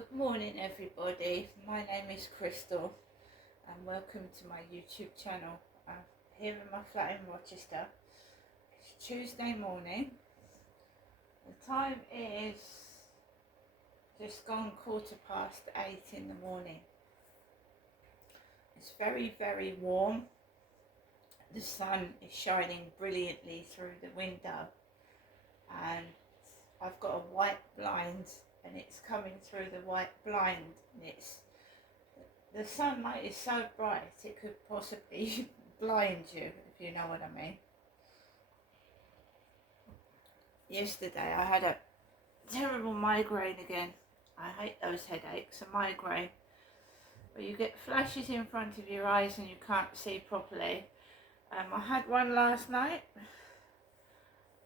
Good morning everybody, my name is Crystal and welcome to my YouTube channel. I'm here in my flat in Rochester. It's Tuesday morning. The time is just gone 8:15 in the morning. It's very warm. The sun is shining brilliantly through the window and I've got a white blind and it's coming through the white blind and the sunlight is so bright it could possibly blind you, if you know what I mean. Yesterday I had a terrible migraine again. I hate those headaches, a migraine. But you get flashes in front of your eyes and you can't see properly. I had one last night.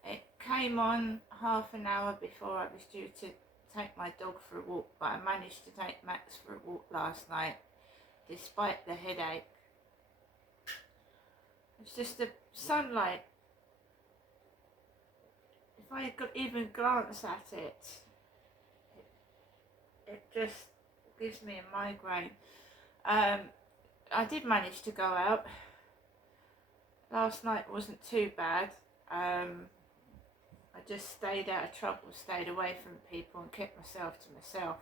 It came on half an hour before I was due to take my dog for a walk, but I managed to take Max for a walk last night despite the headache. It's just the sunlight. If I even glance at it, it just gives me a migraine. I did manage to go out. Last night wasn't too bad. I just stayed out of trouble, stayed away from people and kept myself to myself,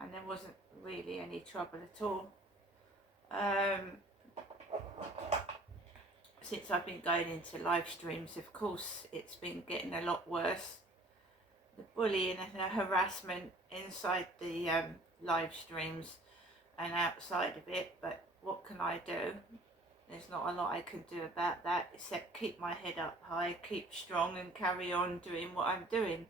and there wasn't really any trouble at all. Since I've been going into live streams, of course it's been getting a lot worse. The bullying and the harassment inside the live streams and outside of it, but what can I do? There's not a lot I can do about that except keep my head up high, keep strong and carry on doing what I'm doing.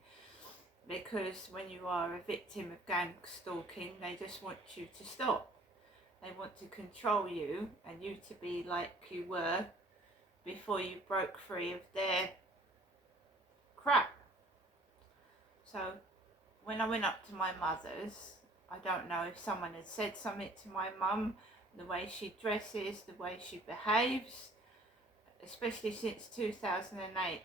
Because when you are a victim of gang stalking, they just want you to stop. They want to control you and you to be like you were before you broke free of their crap. So when I went up to my mother's, I don't know if someone had said something to my mum, the way she dresses, the way she behaves, especially since 2008.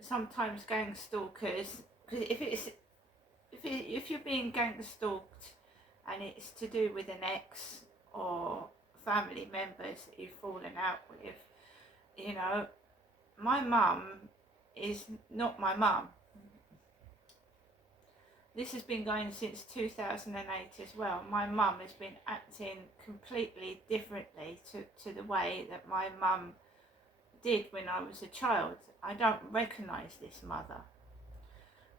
Sometimes gang stalkers, if you're being gang stalked and it's to do with an ex or family members that you've fallen out with, you know, my mum is not my mum. This has been going since 2008 as well. My mum has been acting completely differently to the way that my mum did when I was a child. I don't recognise this mother.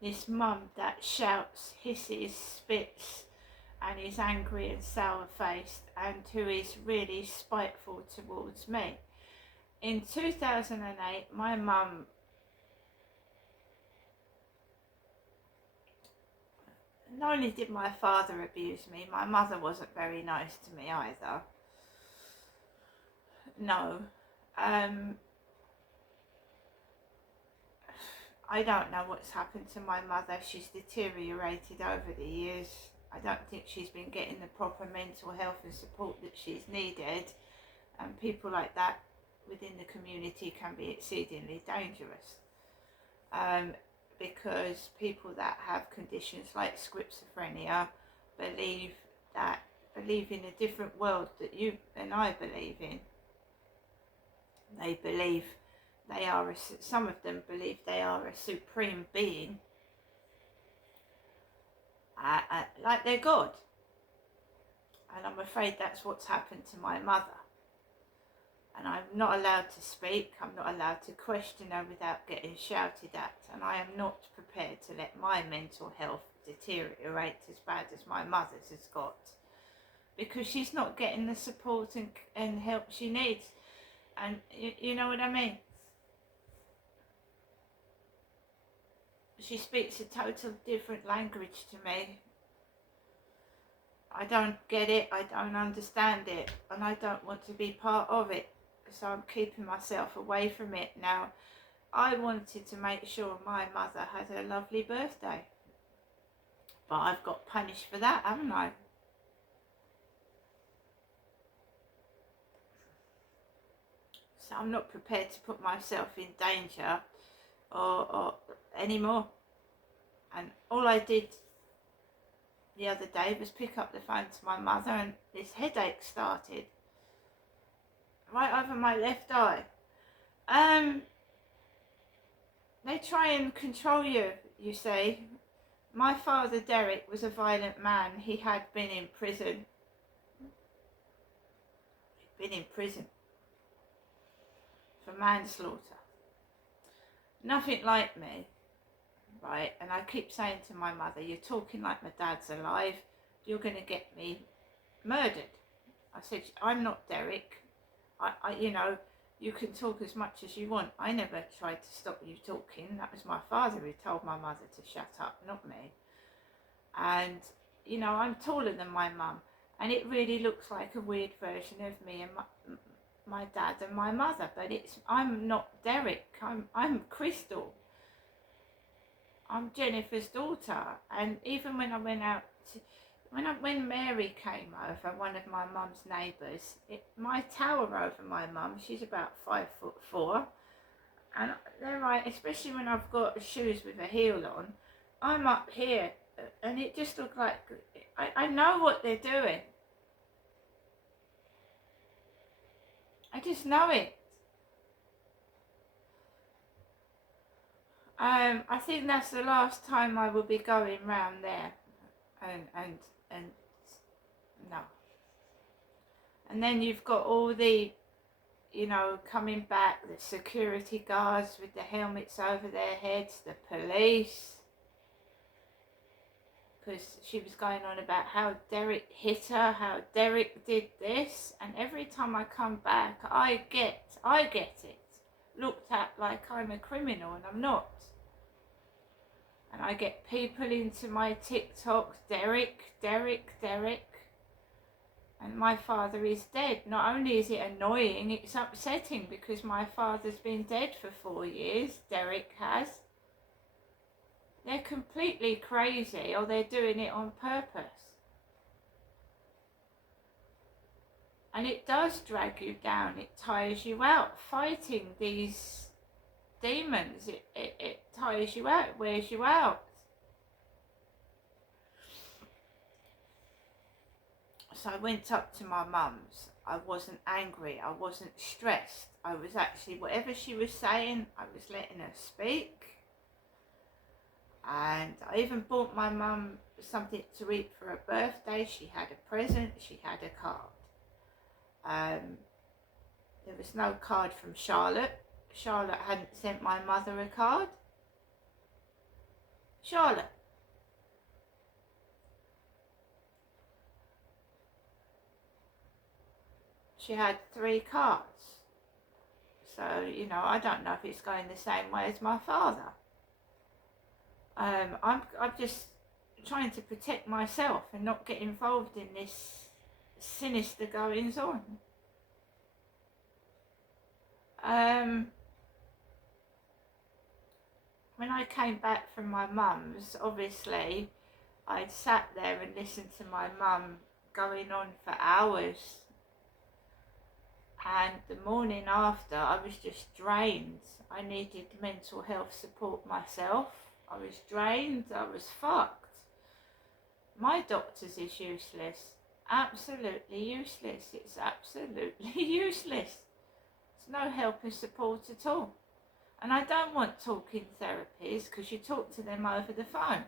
This mum that shouts, hisses, spits and is angry and sour-faced and who is really spiteful towards me. In 2008, my mum not only did my father abuse me, my mother wasn't very nice to me either. No. I don't know what's happened to my mother. She's deteriorated over the years. I don't think she's been getting the proper mental health and support that she's needed. And people like that within the community can be exceedingly dangerous. Because people that have conditions like schizophrenia believe in a different world that you and I believe in. They believe they are, some of them believe they are a supreme being, like they're God. And I'm afraid that's what's happened to my mother. And I'm not allowed to speak, I'm not allowed to question her without getting shouted at, and I am not prepared to let my mental health deteriorate as bad as my mother's has got, because she's not getting the support and help she needs. And you know what I mean? She speaks a total different language to me. I don't get it, I don't understand it, and I don't want to be part of it. So I'm keeping myself away from it now. I wanted to make sure my mother had a lovely birthday, but I've got punished for that, haven't I? So I'm not prepared to put myself in danger or anymore. And all I did the other day was pick up the phone to my mother, and this headache started right over my left eye. They try and control you, you see. My father, Derek, was a violent man. He had been in prison. He'd been in prison for manslaughter. Nothing like me, right? And I keep saying to my mother, you're talking like my dad's alive. You're going to get me murdered. I said, I'm not Derek. You know, you can talk as much as you want. I never tried to stop you talking. That was my father who told my mother to shut up, not me. And, you know, I'm taller than my mum. And it really looks like a weird version of me and my dad and my mother. But I'm not Derek. I'm Crystal. I'm Jennifer's daughter. And even when I went out to, when Mary came over, one of my mum's neighbours, my tower over my mum, she's about 5'4", and they're right, especially when I've got shoes with a heel on, I'm up here, and it just looked like, I know what they're doing. I just know it. I think that's the last time I will be going round there, and no. And then you've got all the, you know, coming back, the security guards with the helmets over their heads, the police, because she was going on about how Derek hit her, how Derek did this, and every time I come back, I get it looked at like I'm a criminal, and I'm not. And I get people into my TikTok, Derek. And my father is dead. Not only is it annoying, it's upsetting, because my father's been dead for 4 years, Derek has. They're completely crazy, or they're doing it on purpose. And it does drag you down, it tires you out. Fighting these demons, it tires you out, it wears you out. So I went up to my mum's. I wasn't angry, I wasn't stressed. I was actually, whatever she was saying, I was letting her speak. And I even bought my mum something to eat for her birthday. She had a present, she had a card. There was no card from Charlotte. Charlotte hadn't sent my mother a card. Charlotte. She had 3 cards. So, you know, I don't know if it's going the same way as my father. I'm just trying to protect myself and not get involved in this sinister goings on. When I came back from my mum's, obviously, I'd sat there and listened to my mum going on for hours. And the morning after, I was just drained. I needed mental health support myself. I was drained, I was fucked. My doctors is useless. Absolutely useless. It's absolutely useless. It's no help and support at all. And I don't want talking therapies, because you talk to them over the phone.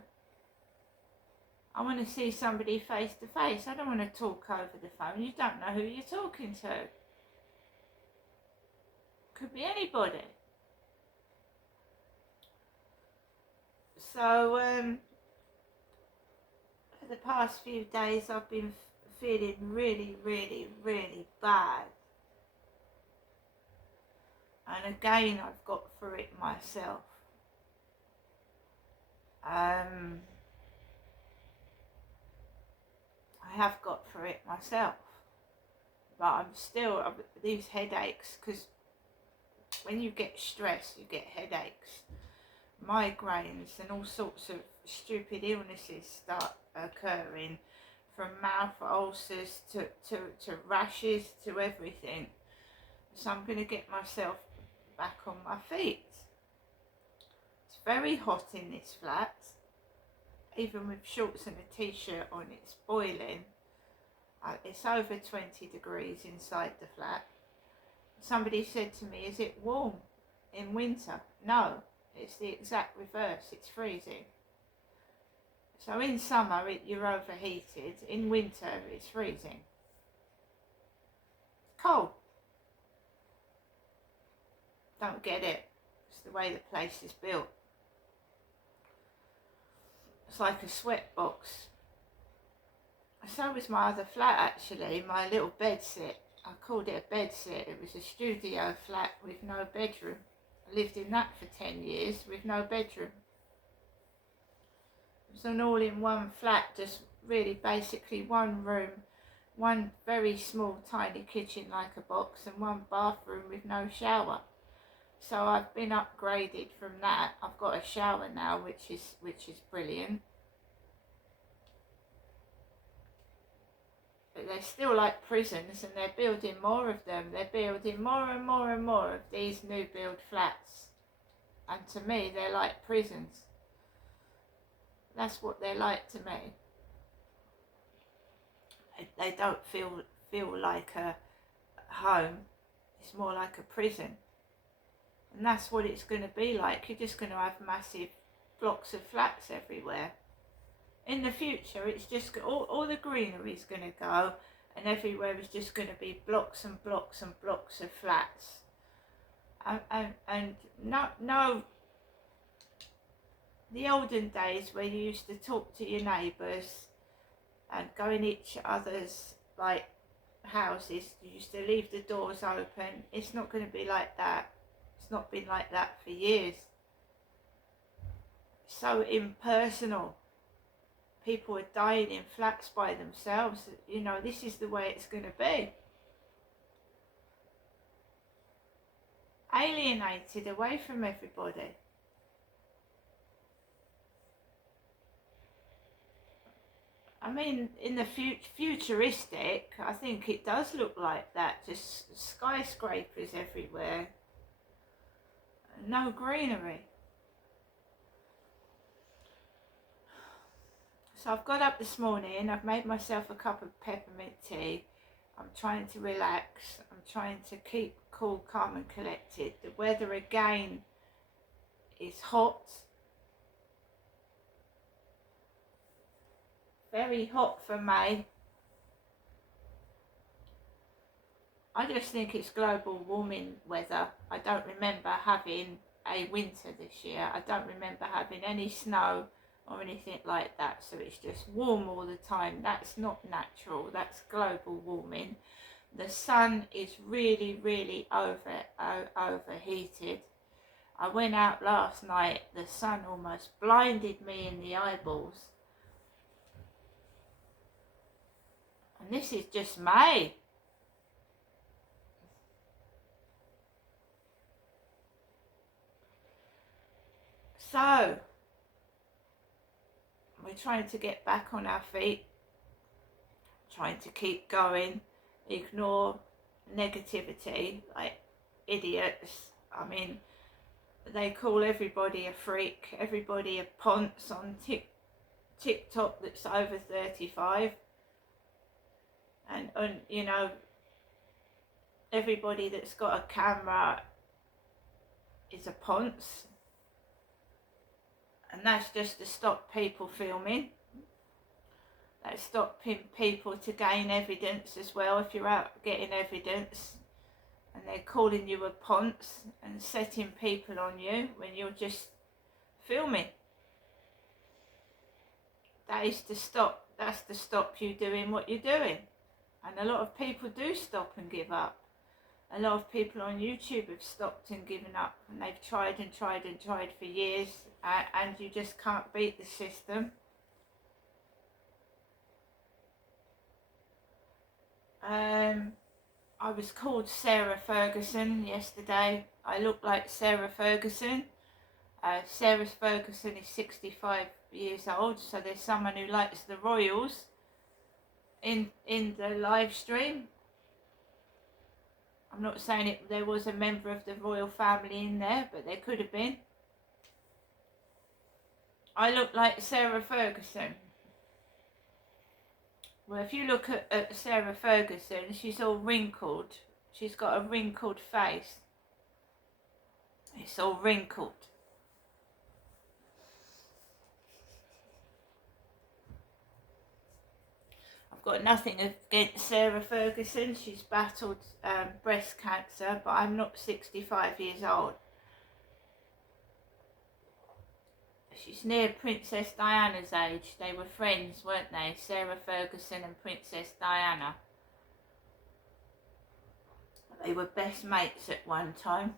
I want to see somebody face to face. I don't want to talk over the phone. You don't know who you're talking to. Could be anybody. So for the past few days I've been feeling really bad. And again, I've got through it myself. I have got through it myself. But I'm still, these headaches, because when you get stressed, you get headaches, migraines, and all sorts of stupid illnesses start occurring, from mouth ulcers to rashes to everything. So I'm going to get myself back on my feet. It's very hot in this flat. even with shorts and a t-shirt on, it's boiling. It's over 20 degrees inside the flat. Somebody said to me, is it warm in winter? No, it's the exact reverse, it's freezing. So in summer you're overheated, in winter it's freezing. It's cold. Don't get it. It's the way the place is built. It's like a sweat box. So was my other flat actually, my little bed sit. I called it a bed sit. It was a studio flat with no bedroom. I lived in that for 10 years with no bedroom. It was an all-in-one flat, just really basically one room, one very small tiny kitchen like a box, and one bathroom with no shower. So I've been upgraded from that. I've got a shower now, which is brilliant. But they're still like prisons, and they're building more of them. They're building more and more and more of these new build flats. And to me, they're like prisons. That's what they're like to me. They don't feel like a home. It's more like a prison. And that's what it's going to be like. You're just going to have massive blocks of flats everywhere. In the future, it's just all the greenery is going to go, and everywhere is just going to be blocks and blocks and blocks of flats. And no, the olden days where you used to talk to your neighbours and go in each other's like houses, you used to leave the doors open. It's not going to be like that. It's not been like that for years. So impersonal. People are dying in flats by themselves. You know, this is the way it's going to be. Alienated away from everybody. I mean, in the futuristic, I think it does look like that. Just skyscrapers everywhere. No greenery. So I've got up this morning, I've made myself a cup of peppermint tea. I'm trying to relax. I'm trying to keep cool, calm and collected. The weather again is hot. Very hot for May. I just think it's global warming weather. I don't remember having a winter this year. I don't remember having any snow or anything like that, so it's just warm all the time. That's not natural, that's global warming. The sun is really overheated. I went out last night, the sun almost blinded me in the eyeballs. And this is just May. So we're trying to get back on our feet, trying to keep going, ignore negativity like idiots. I mean, they call everybody a freak, everybody a ponce on TikTok that's over 35. And you know, everybody that's got a camera is a ponce. And that's just to stop people filming. That's stopping people to gain evidence as well. If you're out getting evidence and they're calling you a ponce and setting people on you when you're just filming. That is to stop. That's to stop you doing what you're doing. And a lot of people do stop and give up. A lot of people on YouTube have stopped and given up, and they've tried and tried and tried for years, and you just can't beat the system. I was called Sarah Ferguson yesterday. I look like Sarah Ferguson. Sarah Ferguson is 65 years old, so there's someone who likes the royals in the live stream. I'm not saying there was a member of the royal family in there, but there could have been. I look like Sarah Ferguson. Well, if you look at Sarah Ferguson, she's all wrinkled. She's got a wrinkled face. It's all wrinkled. I've got nothing against Sarah Ferguson. She's battled breast cancer, but I'm not 65 years old. She's near Princess Diana's age. They were friends, weren't they? Sarah Ferguson and Princess Diana. They were best mates at one time.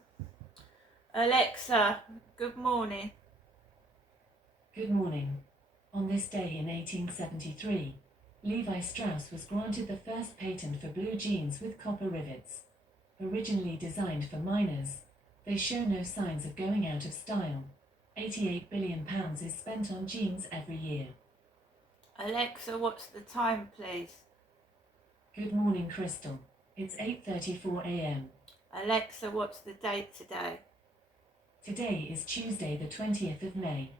Alexa, good morning. Good morning. On this day in 1873, Levi Strauss was granted the first patent for blue jeans with copper rivets. Originally designed for miners, they show no signs of going out of style. £88 billion is spent on jeans every year. Alexa, what's the time, please? Good morning, Crystal. It's 8:34 a.m. Alexa, what's the date today? Today is Tuesday, the 20th of May.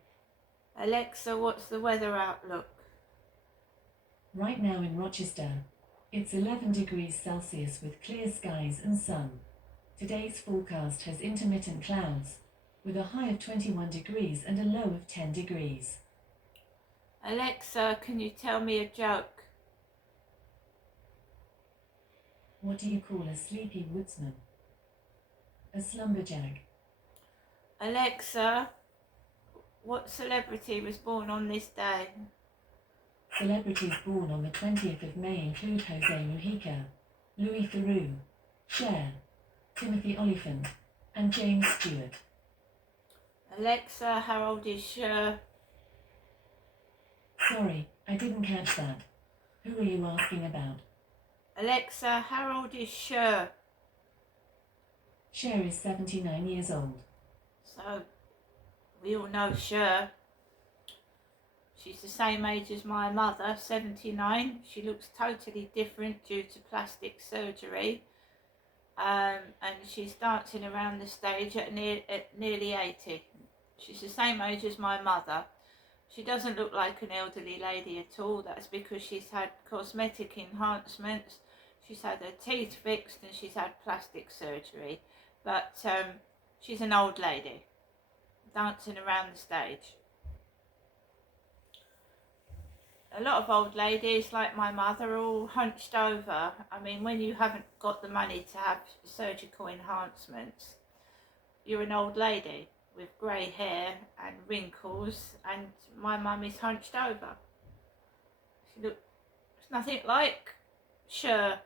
Alexa, what's the weather outlook? Right now in Rochester, it's 11 degrees Celsius with clear skies and sun. Today's forecast has intermittent clouds, with a high of 21 degrees and a low of 10 degrees. Alexa, can you tell me a joke? What do you call a sleepy woodsman? A slumberjack. Alexa, what celebrity was born on this day? Celebrities born on the 20th of May include Jose Mujica, Louis Theroux, Cher, Timothy Oliphant, and James Stewart. Alexa, how old is Cher? Sorry, I didn't catch that. Who are you asking about? Alexa, how old is Cher? Cher is 79 years old. So, we all know Cher. She's the same age as my mother, 79. She looks totally different due to plastic surgery. And she's dancing around the stage at nearly 80. She's the same age as my mother. She doesn't look like an elderly lady at all. That's because she's had cosmetic enhancements. She's had her teeth fixed and she's had plastic surgery. But she's an old lady dancing around the stage. A lot of old ladies, like my mother, are all hunched over. I mean, when you haven't got the money to have surgical enhancements, you're an old lady with grey hair and wrinkles, and my mum is hunched over. She looks nothing like Cher.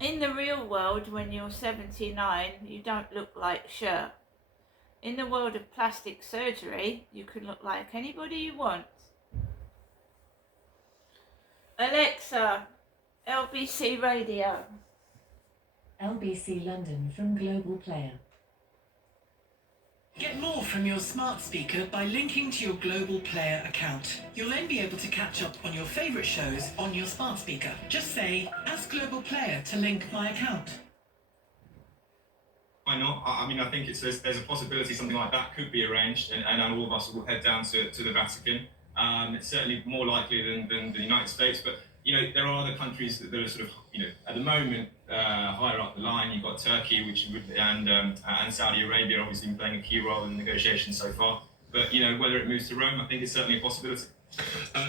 In the real world, when you're 79, you don't look like Cher. In the world of plastic surgery, you can look like anybody you want. Alexa, LBC Radio. LBC London from Global Player. Get more from your smart speaker by linking to your Global Player account. You'll then be able to catch up on your favourite shows on your smart speaker. Just say, ask Global Player to link my account. Why not? I mean, I think there's a possibility something like that could be arranged, and all of us will head down to the Vatican. It's certainly more likely than the United States, but there are other countries that are sort of at the moment higher up the line. You've got Turkey, and Saudi Arabia obviously playing a key role in the negotiations so far. But whether it moves to Rome, I think it's certainly a possibility.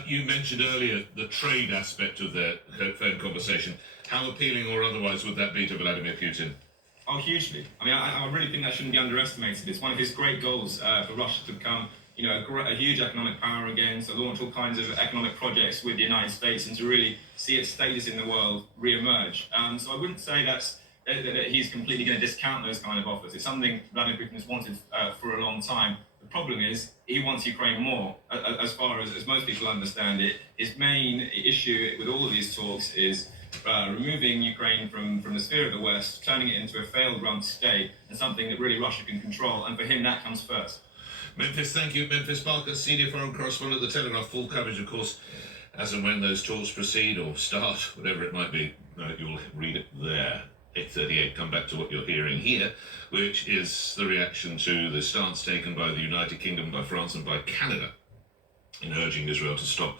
You mentioned earlier the trade aspect of their phone conversation. How appealing or otherwise would that be to Vladimir Putin? Oh, hugely. I mean, I really think that shouldn't be underestimated. It's one of his great goals for Russia to become, a huge economic power again, to launch all kinds of economic projects with the United States and to really see its status in the world re-emerge. So I wouldn't say that he's completely going to discount those kind of offers. It's something Vladimir Putin has wanted for a long time. The problem is he wants Ukraine more, as far as most people understand it. His main issue with all of these talks is removing Ukraine from the sphere of the West, turning it into a failed rump state and something that really Russia can control. And for him, that comes first. Memphis, thank you. Memphis Barker, senior foreign correspondent at The Telegraph. Full coverage, of course, as and when those talks proceed or start, whatever it might be. You'll read it there. 8:38. Come back to what you're hearing here, which is the reaction to the stance taken by the United Kingdom, by France and by Canada in urging Israel to stop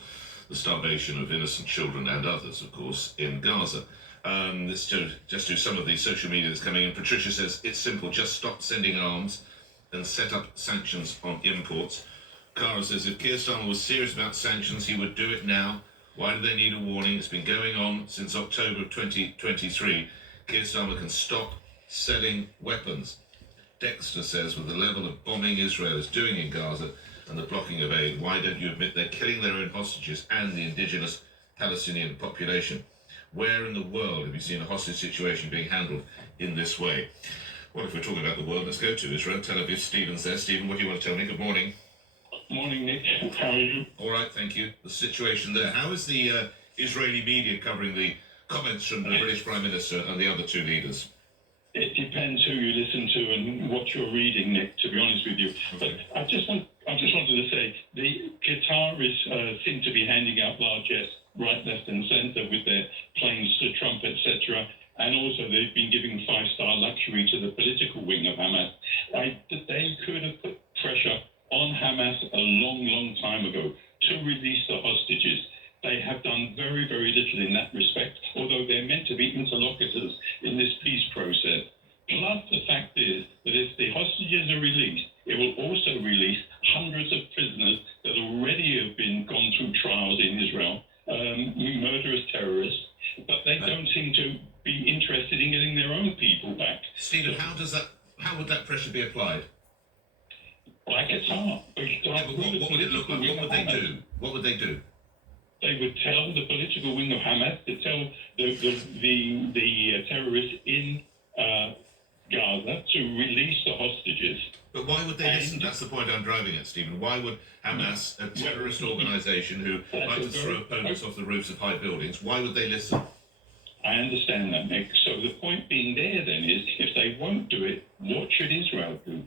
the starvation of innocent children and others, of course, in Gaza. Let's just do some of the social media that's coming in. Patricia says, it's simple, just stop sending arms and set up sanctions on imports. Cara says, if Keir Starmer was serious about sanctions, he would do it now. Why do they need a warning? It's been going on since October of 2023. Keir Starmer can stop selling weapons. Dexter says, with the level of bombing Israel is doing in Gaza and the blocking of aid, why don't you admit they're killing their own hostages and the indigenous Palestinian population? Where in the world have you seen a hostage situation being handled in this way? Well, if we're talking about the world, let's go to Israel. Tel Aviv, Stephen's there. Stephen, what do you want to tell me? Good morning. Morning, Nick. How are you? All right, thank you. The situation there. How is the Israeli media covering the comments from the British Prime Minister and the other two leaders? It depends who you listen to and what you're reading, Nick, to be honest with you. Okay. But I just wanted to say, the Qataris seem to be handing out largesse right, left and centre with their planes to Trump, etc. And also they've been giving five-star luxury to the political wing of Hamas. They could have put pressure on Hamas a long, long time ago to release the hostages. They have done very, very little in that respect, although they're meant to be interlocutors in this peace process. Plus, the fact is that if the hostages are released, it will also release hundreds of prisoners that already have been gone through trials in Israel, murderous terrorists, but they don't seem to be interested in getting their own people back. Stephen, how would that pressure be applied? Like Qatar. What would it look like? What would they do? What would they do? They would tell the political wing of Hamas to tell the terrorists in Gaza to release the hostages. But why would they listen? That's the point I'm driving at, Stephen. Why would Hamas, a terrorist organisation who like to throw opponents off the roofs of high buildings, why would they listen? I understand that, Nick. So the point being there then is, if they won't do it, what should Israel do?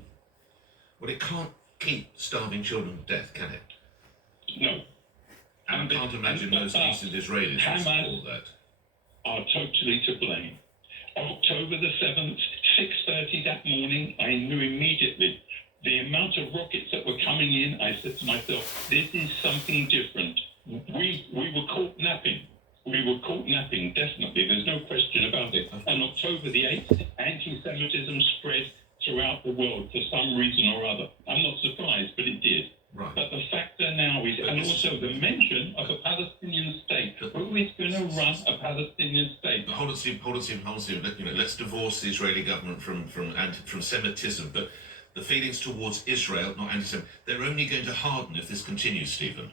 Well, it can't keep starving children to death, can it? No. And I can't imagine most decent Israelis would support that. Are totally to blame. October the 7th, 6:30 that morning, I knew immediately the amount of rockets that were coming in. I said to myself, this is something different. We were caught napping. We were caught napping, definitely. There's no question about it. On October the 8th, anti-Semitism spread throughout the world for some reason or other. I'm not surprised, but it did. Right. But the factor now is, and also the mention of a Palestinian state. Who is going to run a Palestinian state? But hold on, Stephen. Let's divorce the Israeli government from Semitism. But the feelings towards Israel, not anti-Semitic, they're only going to harden if this continues, Stephen.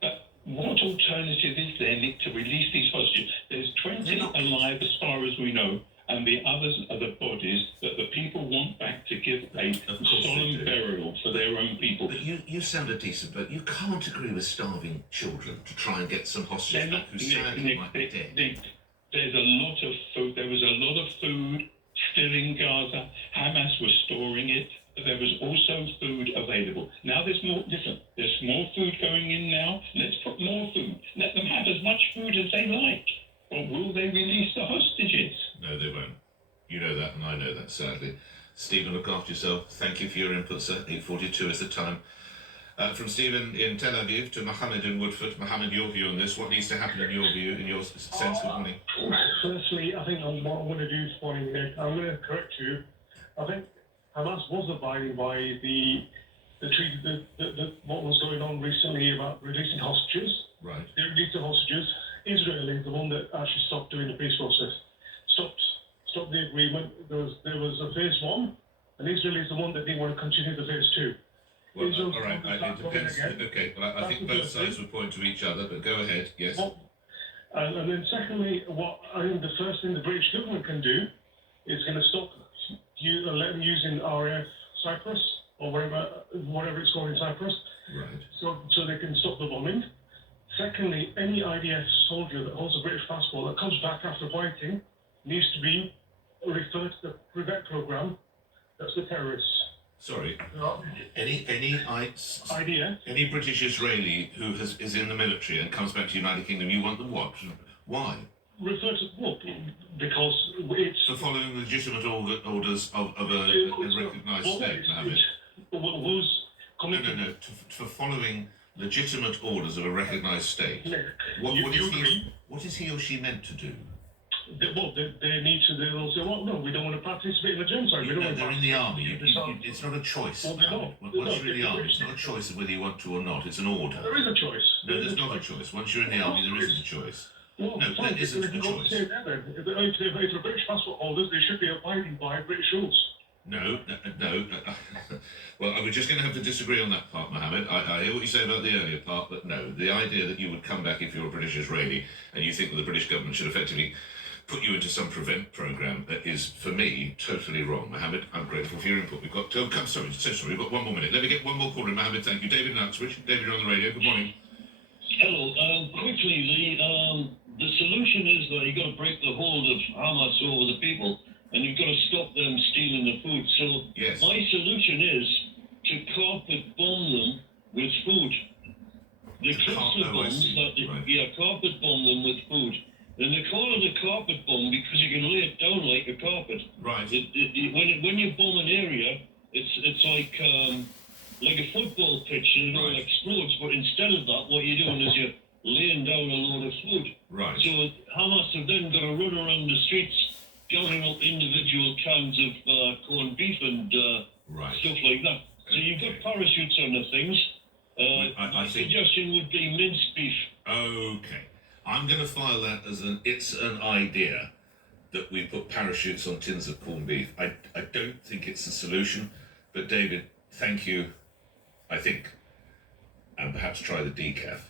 But what alternative is there, Nick, to release these hostages? There's 20 alive as far as we know, and the others are the bodies that the people want back to give a solemn burial for their own people. But you sound a decent, but you can't agree with starving children to try and get some hostages back who sadly might be dead. There's a lot of food. There was a lot of food still in Gaza. Hamas was storing it. But there was also food available. Now there's more. Listen, there's more food going in now. Let's put more food. Let them have as much food as they like. Or will they release the hostages? No, they won't. You know that, and I know that, sadly. Stephen, look after yourself. Thank you for your input, sir. 8:42 is the time. From Stephen in Tel Aviv to Mohammed in Woodford. Mohammed, your view on this. What needs to happen in your view, in your sense? Good morning. Firstly, I think what I'm going to do this morning, Nick, I'm going to correct you. I think Hamas was abiding by the treaty, what was going on recently about releasing hostages. Right. They released the hostages. Israel is the one that actually stopped doing the peace process. Stopped the agreement. There was a phase one, and Israel is the one that didn't want to continue the phase two. Well, all right, it depends. Okay, well, I think both sides would point to each other, but go ahead, yes. And then secondly, what I think the first thing the British government can do is going to stop let them using RAF Cyprus, or whatever it's called in Cyprus, right? So they can stop the bombing. Secondly, any IDF soldier that holds a British passport that comes back after fighting needs to be referred to the prevent program. That's the terrorists. Sorry. No. Any British Israeli who is in the military and comes back to the United Kingdom, you want them what? Why? refer to what? Because it's For following legitimate orders of a recognised state, Mohammed. Who's No, committed? no, no. For following legitimate orders of a recognised state. Nick, What you is agree? what is he or she meant to do? They need to. They'll say, well, no, we don't want to participate in the genocide. We don't No, want to they're in the army. participate. It's not a choice. Well, they're not. Once They're not. you're in the army, it's not a choice of whether you want to or not. It's an order. There is a choice. No, there's not a choice. Once you're in the army, there isn't a choice. Well, No, fine, there isn't a choice. If they're British passport holders, they should be abiding by British rules. No. Well, we're just going to have to disagree on that part, Mohammed. I hear what you say about the earlier part, but no. The idea that you would come back if you're a British Israeli and you think that the British government should effectively put you into some prevent program is, for me, totally wrong. Mohammed, I'm grateful for your input. We've got... Oh, sorry, we've got one more minute. Let me get one more caller in, Mohammed. Thank you. David in Uxbridge. David, you're on the radio. Good morning. Hello. Quickly, the solution is that you've got to break the hold of Hamas over the people, and you've got to stop them stealing the food. So Yes. my solution is to carpet bomb them with food. The cluster bombs carpet bomb them with food. And they call it a carpet bomb because you can lay it down like a carpet. Right. When you bomb an area, it's like a football pitch and it all explodes. But instead of that, what you're doing is you're laying down a load of food. Right. So Hamas have then got to run around the streets gathering up individual cans of corned beef and stuff like that. So you've got parachutes on the things. My suggestion would be minced beef. Okay. I'm going to file that as it's an idea that we put parachutes on tins of corned beef. I don't think it's the solution, but David, thank you, I think, and perhaps try the decaf.